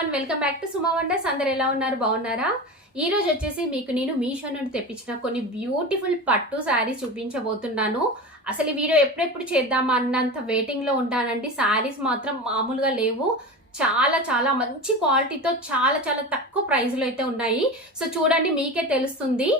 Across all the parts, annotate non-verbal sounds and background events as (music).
And welcome back to Suma wonders అందరు ఎలా ఉన్నారు? బాగున్నారా? ఈ రోజు వచ్చేసి మీకు నేను మీషో నుండి తెప్పించిన కొన్ని బ్యూటిఫుల్ పట్టు శారీస్ చూపించబోతున్నాను. అసలు ఈ వీడియో ఎప్పుడెప్పుడు చేద్దామా అన్నంత వెయిటింగ్లో ఉంటానండి. శారీస్ మాత్రం మామూలుగా లేవు. చాలా చాలా మంచి క్వాలిటీతో చాలా చాలా తక్కువ ప్రైజ్లో అయితే ఉన్నాయి. సో చూడండి మీకే తెలుస్తుంది.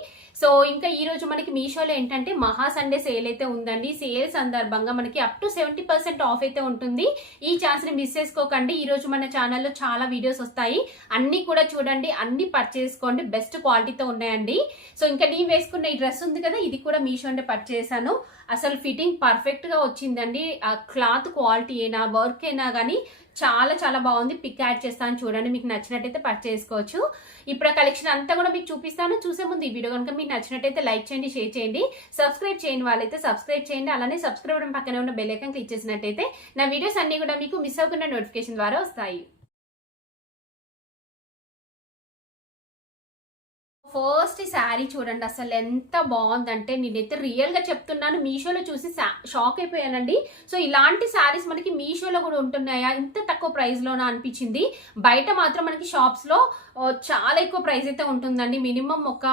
సో ఇంకా ఈ రోజు మనకి మీషోలో ఏంటంటే మహా సండే సేల్ అయితే ఉందండి. సేల్ సందర్భంగా మనకి up to seventy percent off అయితే ఉంటుంది. ఈ ఛాన్స్ని మిస్ చేసుకోకండి. ఈ రోజు మన ఛానల్లో చాలా వీడియోస్ వస్తాయి. అన్నీ కూడా చూడండి అన్నీ పర్చేసుకోండి బెస్ట్ క్వాలిటీతో ఉన్నాయండి. సో ఇంకా నేను వేసుకున్న ఈ డ్రెస్ ఉంది కదా ఇది కూడా మీషోనే అంటే పర్చేసాను అసలు ఫిట్టింగ్ పర్ఫెక్ట్గా వచ్చిందండి. ఆ క్లాత్ క్వాలిటీ అయినా వర్క్ అయినా కానీ చాలా చాలా బాగుంది. పిక్ యాడ్ చేస్తాను చూడండి మీకు నచ్చినట్టయితే పర్చేసుకోవచ్చు చేసుకోవచ్చు. ఇప్పుడు కలెక్షన్ అంతా కూడా మీకు చూపిస్తాను. చూసే ముందు ఈ వీడియో కనుక మీకు నచ్చినట్టయితే లైక్ చేయండి షేర్ చేయండి. సబ్స్క్రైబ్ చేయని వాళ్ళైతే సబ్స్క్రైబ్ చేయండి. అలానే సబ్స్క్రైబ్ పక్కనే ఉన్న బెల్ ఐకాన్ క్లిక్ చేసినట్టయితే నా వీడియోస్ అన్ని కూడా మీకు మిస్ అవ్వకుండా నోటిఫికేషన్ ద్వారా వస్తాయి. ఫస్ట్ శారీ చూడండి అసలు ఎంత బాగుందంటే నేనైతే రియల్గా చెప్తున్నాను మీషోలో చూసి షాక్ అయిపోయానండి. సో ఇలాంటి శారీస్ మనకి మీషోలో కూడా ఉంటున్నాయా? ఇంత తక్కువ ప్రైస్లోనా అనిపించింది. బయట మాత్రం మనకి షాప్స్లో చాలా ఎక్కువ ప్రైస్ అయితే ఉంటుందండి. మినిమం ఒక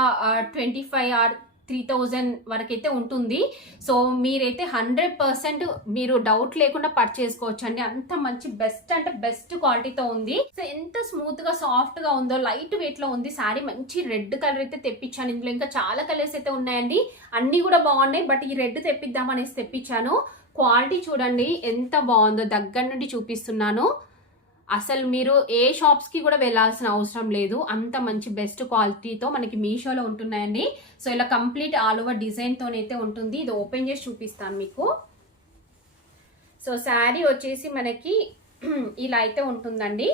twenty five or three thousand వరకు అయితే ఉంటుంది. సో మీరైతే హండ్రెడ్ పర్సెంట్ మీరు డౌట్ లేకుండా పర్చేసుకోవచ్చు అండి అంత మంచి బెస్ట్ అంటే బెస్ట్ క్వాలిటీతో ఉంది. సో ఎంత స్మూత్గా సాఫ్ట్గా ఉందో లైట్ వెయిట్లో ఉంది. సారీ మంచి రెడ్ కలర్ అయితే తెప్పించాను. ఇందులో ఇంకా చాలా కలర్స్ అయితే ఉన్నాయండి. అన్ని కూడా బాగున్నాయి. బట్ ఈ రెడ్ తెప్పిద్దాం అనేసి తెప్పించాను. క్వాలిటీ చూడండి ఎంత బాగుందో. దగ్గర నుండి చూపిస్తున్నాను. అసలు మీరు ఏ షాప్స్కి కూడా వెళ్ళాల్సిన అవసరం లేదు. అంత మంచి బెస్ట్ క్వాలిటీతో మనకి మీషోలో ఉంటున్నాయండి. సో ఇలా కంప్లీట్ ఆల్ ఓవర్ డిజైన్తోనైతే ఉంటుంది. ఇది ఓపెన్ చేసి చూపిస్తాను మీకు. సో శారీ వచ్చేసి మనకి (clears throat) ఇలా అయితే ఉంటుందండి.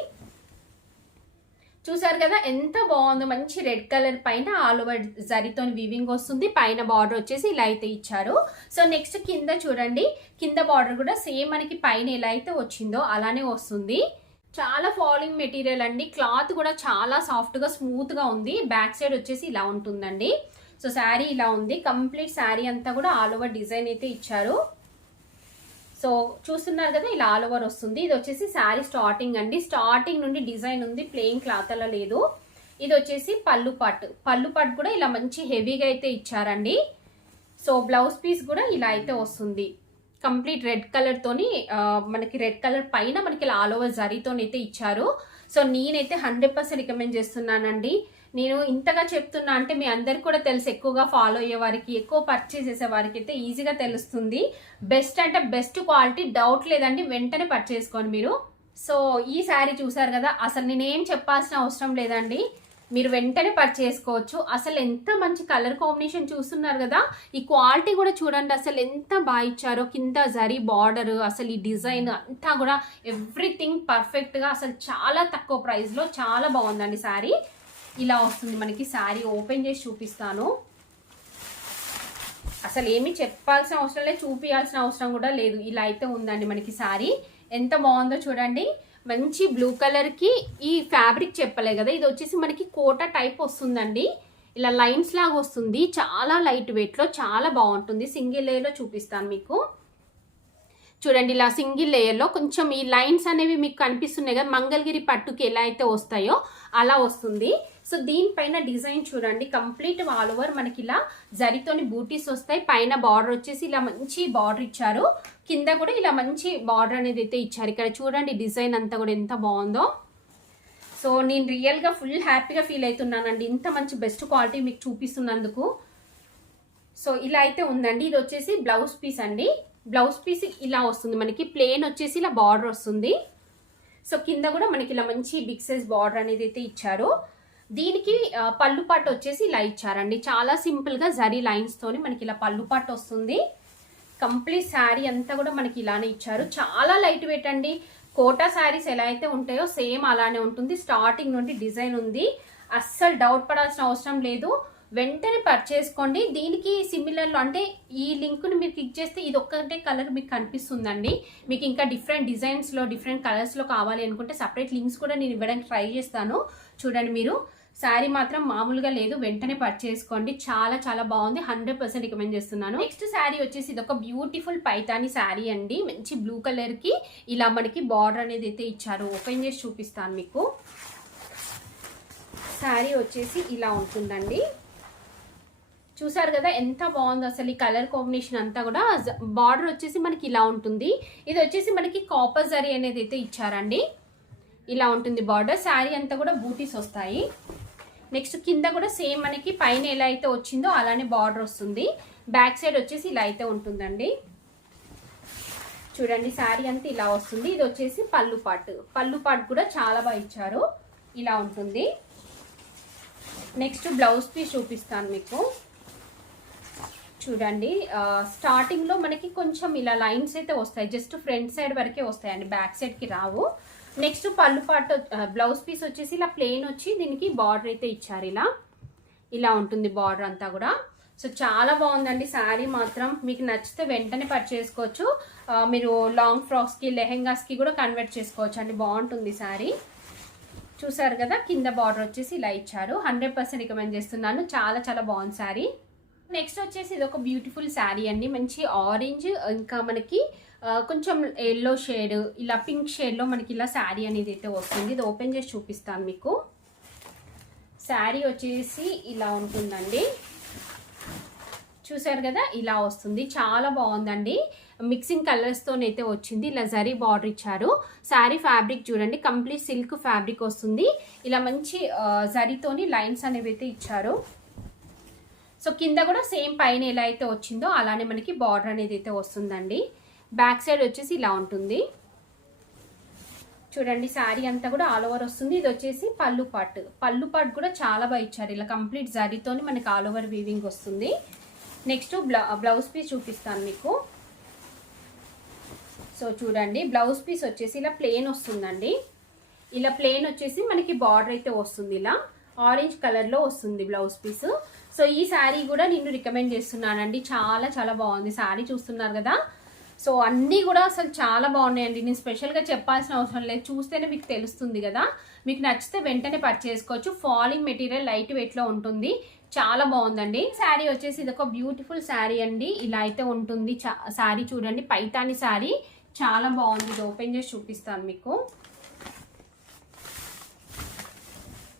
చూసారు కదా ఎంత బాగుందో. మంచి రెడ్ కలర్ పైన ఆల్ ఓవర్ జరీతో వీవింగ్ వస్తుంది. పైన బార్డర్ వచ్చేసి ఇలా అయితే ఇచ్చారు. సో నెక్స్ట్ కింద చూడండి. కింద బార్డర్ కూడా సేమ్ మనకి పైన ఎలా అయితే వచ్చిందో అలానే వస్తుంది. చాలా ఫాలింగ్ మెటీరియల్ అండి. క్లాత్ కూడా చాలా సాఫ్ట్గా స్మూత్గా స్మూత్గా ఉంది. బ్యాక్ సైడ్ వచ్చేసి ఇలా ఉంటుందండి. సో శారీ ఇలా ఉంది. కంప్లీట్ శారీ అంతా కూడా ఆల్ ఓవర్ డిజైన్ అయితే ఇచ్చారు. సో చూస్తున్నారు కదా ఇలా ఆల్ ఓవర్ వస్తుంది. ఇది వచ్చేసి శారీ స్టార్టింగ్ అండి. స్టార్టింగ్ నుండి డిజైన్ ఉంది. ప్లెయిన్ క్లాత్ అలా లేదు. ఇది వచ్చేసి పళ్ళు పట్టు పళ్ళు పాట్ కూడా ఇలా మంచి హెవీగా అయితే ఇచ్చారండి. సో బ్లౌజ్ పీస్ కూడా ఇలా అయితే వస్తుంది. కంప్లీట్ రెడ్ కలర్ తోని మనకి రెడ్ కలర్ పైన మనకి ఇలా ఆల్ ఓవర్ జరీతో అయితే ఇచ్చారు. సో నేనైతే హండ్రెడ్ పర్సెంట్ రికమెండ్ చేస్తున్నానండి. నేను ఇంతగా చెప్తున్నా అంటే మీ అందరికి కూడా తెలుసు ఎక్కువగా ఫాలో అయ్యే వారికి ఎక్కువ పర్చేస్ చేసే వారికి అయితే ఈజీగా తెలుస్తుంది. బెస్ట్ అంటే బెస్ట్ క్వాలిటీ డౌట్ లేదండి వెంటనే పర్చేసుకోండి మీరు. సో ఈ శారీ చూసారు కదా అసలు నేనేం చెప్పాల్సిన అవసరం లేదండి. మీరు వెంటనే పర్చేసుకోవచ్చు. అసలు ఎంత మంచి కలర్ కాంబినేషన్ చూస్తున్నారు కదా? ఈ క్వాలిటీ కూడా చూడండి. అసలు ఎంత బాగా ఇచ్చారో. కింద జరీ బార్డర్ అసలు ఈ డిజైన్ అంతా కూడా ఎవ్రీథింగ్ పర్ఫెక్ట్గా అసలు చాలా తక్కువ ప్రైస్లో చాలా బాగుందండి శారీ. ఇలా వస్తుంది మనకి శారీ. ఓపెన్ చేసి చూపిస్తాను. అసలు ఏమీ చెప్పాల్సిన అవసరం లేదు. చూపించాల్సిన అవసరం కూడా లేదు. ఇలా అయితే ఉందండి మనకి శారీ. ఎంత బాగుందో చూడండి. మంచి బ్లూ కలర్కి ఈ ఫ్యాబ్రిక్ చెప్పలే కదా. ఇది వచ్చేసి మనకి కోట టైప్ వస్తుందండి. ఇలా లైన్స్ లాగా వస్తుంది. చాలా లైట్ వెయిట్లో చాలా బాగుంటుంది. సింగిల్ లేయర్లో చూపిస్తాను మీకు. చూడండి ఇలా సింగిల్ లేయర్లో కొంచెం ఈ లైన్స్ అనేవి మీకు కనిపిస్తున్నాయి కదా. మంగళగిరి పట్టుకి ఎలా అయితే వస్తాయో అలా వస్తుంది. సో దీనిపైన డిజైన్ చూడండి. కంప్లీట్ ఆల్ ఓవర్ మనకి ఇలా జరితోని బూటీస్ వస్తాయి. పైన బార్డర్ వచ్చేసి ఇలా మంచి బార్డర్ ఇచ్చారు. కింద కూడా ఇలా మంచి బార్డర్ అనేది అయితే ఇచ్చారు. ఇక్కడ చూడండి డిజైన్ అంతా కూడా ఎంత బాగుందో. సో నేను రియల్గా ఫుల్ హ్యాపీగా ఫీల్ అవుతున్నానండి. ఇంత మంచి బెస్ట్ క్వాలిటీ మీకు చూపిస్తున్నందుకు. సో ఇలా అయితే ఉందండి. ఇది వచ్చేసి బ్లౌజ్ పీస్ అండి. బ్లౌజ్ పీస్ ఇలా వస్తుంది. మనకి ప్లేన్ వచ్చేసి ఇలా బార్డర్ వస్తుంది. సో కింద కూడా మనకి ఇలా మంచి బిగ్ సైజ్ బార్డర్ అనేది అయితే ఇచ్చారు. దీనికి పళ్ళు పాటు వచ్చేసి ఇలా ఇచ్చారండి. చాలా సింపుల్గా జరీ లైన్స్ తోని మనకి ఇలా పళ్ళు పాటు వస్తుంది. కంప్లీట్ శారీ అంతా కూడా మనకి ఇలానే ఇచ్చారు. చాలా లైట్ వెయిట్ అండి. కోటా శారీస్ ఎలా అయితే ఉంటాయో సేమ్ అలానే ఉంటుంది. స్టార్టింగ్ నుండి డిజైన్ ఉంది. అస్సలు డౌట్ పడాల్సిన అవసరం లేదు. వెంటనే పర్చేసుకోండి. దీనికి సిమిలర్లో అంటే ఈ లింక్ని మీరు క్లిక్ చేస్తే ఇది ఒక్కటే కలర్ మీకు కనిపిస్తుందండి. మీకు ఇంకా డిఫరెంట్ డిజైన్స్లో డిఫరెంట్ కలర్స్లో కావాలి అనుకుంటే సపరేట్ లింక్స్ కూడా నేను ఇవ్వడానికి ట్రై చేస్తాను. చూడండి మీరు. శారీ మాత్రం మామూలుగా లేదు. వెంటనే పర్చేసుకోండి చాలా చాలా బాగుంది. హండ్రెడ్ పర్సెంట్ రికమెండ్ చేస్తున్నాను. నెక్స్ట్ శారీ వచ్చేసి ఇది ఒక బ్యూటిఫుల్ పైతాని శారీ అండి. మంచి బ్లూ కలర్కి ఇలా మనకి బార్డర్ అనేది అయితే ఇచ్చారు. ఓపెన్ చేసి చూపిస్తాను మీకు. శారీ వచ్చేసి ఇలా ఉంటుందండి. చూసారు కదా ఎంత బాగుందో అసలు ఈ కలర్ కాంబినేషన్ అంతా కూడా. బార్డర్ వచ్చేసి మనకి ఇలా ఉంటుంది. ఇది వచ్చేసి మనకి కాపర్ జరీ అనేది అయితే ఇచ్చారండి. ఇలా ఉంటుంది బార్డర్ శారీ అంతా కూడా బూటీస్ వస్తాయి. నెక్స్ట్ కింద కూడా సేమ్ మనకి పైన ఎలా అయితే వచ్చిందో అలానే బార్డర్ వస్తుంది. బ్యాక్ సైడ్ వచ్చేసి ఇలా అయితే ఉంటుందండి. చూడండి శారీ అంతా ఇలా వస్తుంది. ఇది వచ్చేసి పళ్ళు పాటు. పళ్ళు పాటు కూడా చాలా బాగా ఇచ్చారు. ఇలా ఉంటుంది. నెక్స్ట్ బ్లౌజ్ పీస్ చూపిస్తాను మీకు. చూడండి స్టార్టింగ్లో మనకి కొంచెం ఇలా లైన్స్ అయితే వస్తాయి. జస్ట్ ఫ్రంట్ సైడ్ వరకే వస్తాయండి. బ్యాక్ సైడ్కి రావు. నెక్స్ట్ పళ్ళు పాటు బ్లౌజ్ పీస్ వచ్చేసి ఇలా ప్లెయిన్ వచ్చి దీనికి బార్డర్ అయితే ఇచ్చారు ఇలా. ఇలా ఉంటుంది బార్డర్ అంతా కూడా. సో చాలా బాగుందండి శారీ మాత్రం. మీకు నచ్చితే వెంటనే పర్చేసుకోవచ్చు మీరు లాంగ్ ఫ్రాక్స్కి లెహెంగాస్కి కూడా కన్వర్ట్ చేసుకోవచ్చు అండి. బాగుంటుంది శారీ. చూసారు కదా కింద బార్డర్ వచ్చేసి ఇలా ఇచ్చారు. హండ్రెడ్ పర్సెంట్ రికమెండ్ చేస్తున్నాను. చాలా చాలా బాగుంది శారీ. నెక్స్ట్ వచ్చేసి ఇది ఒక బ్యూటిఫుల్ శారీ అండి. మంచి ఆరెంజ్ ఇంకా మనకి కొంచెం ఎల్లో షేడ్ ఇలా పింక్ షేడ్లో మనకి ఇలా శారీ అనేది అయితే వస్తుంది. ఇది ఓపెన్ చేసి చూపిస్తాను మీకు. శారీ వచ్చేసి ఇలా ఉంటుందండి. చూసారు కదా? ఇలా వస్తుంది. చాలా బాగుందండి. మిక్సింగ్ కలర్స్తోనైతే వచ్చింది. ఇలా జరీ బార్డర్ ఇచ్చారు. శారీ ఫ్యాబ్రిక్ చూడండి. కంప్లీట్ సిల్క్ ఫ్యాబ్రిక్ వస్తుంది. ఇలా మంచి జరీతోని లైన్స్ అనేవి అయితే ఇచ్చారు. సో కింద కూడా సేమ్ పైన ఎలా అయితే వచ్చిందో అలానే మనకి బార్డర్ అనేది అయితే వస్తుందండి. బ్యాక్ సైడ్ వచ్చేసి ఇలా ఉంటుంది. చూడండి శారీ అంతా కూడా ఆల్ ఓవర్ వస్తుంది. ఇది వచ్చేసి పళ్ళు పాట్. పళ్ళు పాట్ కూడా చాలా బాగా ఇచ్చారు. ఇలా కంప్లీట్ జరీతోని మనకి ఆల్ ఓవర్ వీవింగ్ వస్తుంది. నెక్స్ట్ బ్లౌజ్ పీస్ చూపిస్తాను మీకు. సో చూడండి బ్లౌజ్ పీస్ వచ్చేసి ఇలా ప్లెయిన్ వస్తుందండి. ఇలా ప్లెయిన్ వచ్చేసి మనకి బార్డర్ అయితే వస్తుంది ఇలా. ఆరెంజ్ కలర్లో వస్తుంది బ్లౌజ్ పీస్. సో ఈ శారీ కూడా నేను రికమెండ్ చేస్తున్నానండి. చాలా చాలా బాగుంది. శారీ చూస్తున్నారు కదా. సో అన్నీ కూడా అసలు చాలా బాగున్నాయండి. నేను స్పెషల్గా చెప్పాల్సిన అవసరం లేదు. చూస్తేనే మీకు తెలుస్తుంది కదా. మీకు నచ్చితే వెంటనే పర్చేసుకోవచ్చు ఫాలింగ్ మెటీరియల్ లైట్ వెయిట్లో ఉంటుంది. చాలా బాగుందండి. శారీ వచ్చేసి ఇది ఒక బ్యూటిఫుల్ శారీ అండి. ఇలా అయితే ఉంటుంది. శారీ చూడండి. పైతాని శారీ చాలా బాగుంది. ఇది ఓపెన్ చేసి చూపిస్తాను మీకు.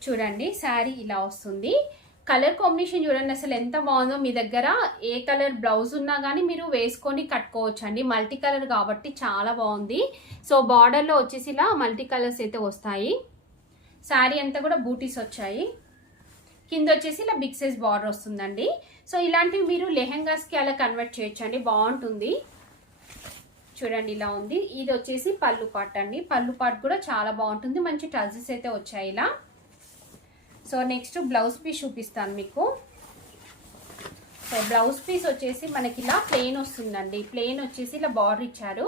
చూడండి. శారీ ఇలా వస్తుంది. కలర్ కాంబినేషన్ చూడండి అసలు ఎంత బాగుందో మీ దగ్గర. ఏ కలర్ బ్లౌజ్ ఉన్నా కానీ మీరు వేసుకొని కట్టుకోవచ్చు అండి మల్టీ కలర్ కాబట్టి చాలా బాగుంది. సో బార్డర్లో వచ్చేసి ఇలా మల్టీ కలర్స్ అయితే వస్తాయి. శారీ అంతా కూడా బూటీస్ వచ్చాయి. కింద వచ్చేసి ఇలా బిగ్ సైజ్ బార్డర్ వస్తుందండి. సో ఇలాంటివి మీరు లెహెంగాస్కి అలా కన్వర్ట్ చేయొచ్చండి. బాగుంటుంది. చూడండి ఇలా ఉంది. ఇది వచ్చేసి పళ్ళు పాట్ అండి. పళ్ళు పాట్ కూడా చాలా బాగుంటుంది. మంచి టల్సెస్ అయితే వచ్చాయి ఇలా. సో నెక్స్ట్ బ్లౌజ్ పీస్ చూపిస్తాను మీకు. సో బ్లౌజ్ పీస్ వచ్చేసి మనకి ఇలా ప్లెయిన్ వస్తుందండి. ప్లెయిన్ వచ్చేసి ఇలా బార్డర్ ఇచ్చారు.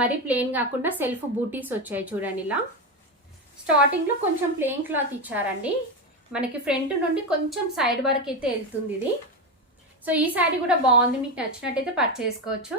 మరి ప్లెయిన్ కాకుండా సెల్ఫ్ బూటీస్ వచ్చాయి చూడండి ఇలా. స్టార్టింగ్లో కొంచెం ప్లెయిన్ క్లాత్ ఇచ్చారండి. మనకి ఫ్రంట్ నుండి కొంచెం సైడ్ వరకు అయితే వెళ్తుంది ఇది. సో ఈ శారీ కూడా బాగుంది. మీకు నచ్చినట్టయితే పర్చేసుకోవచ్చు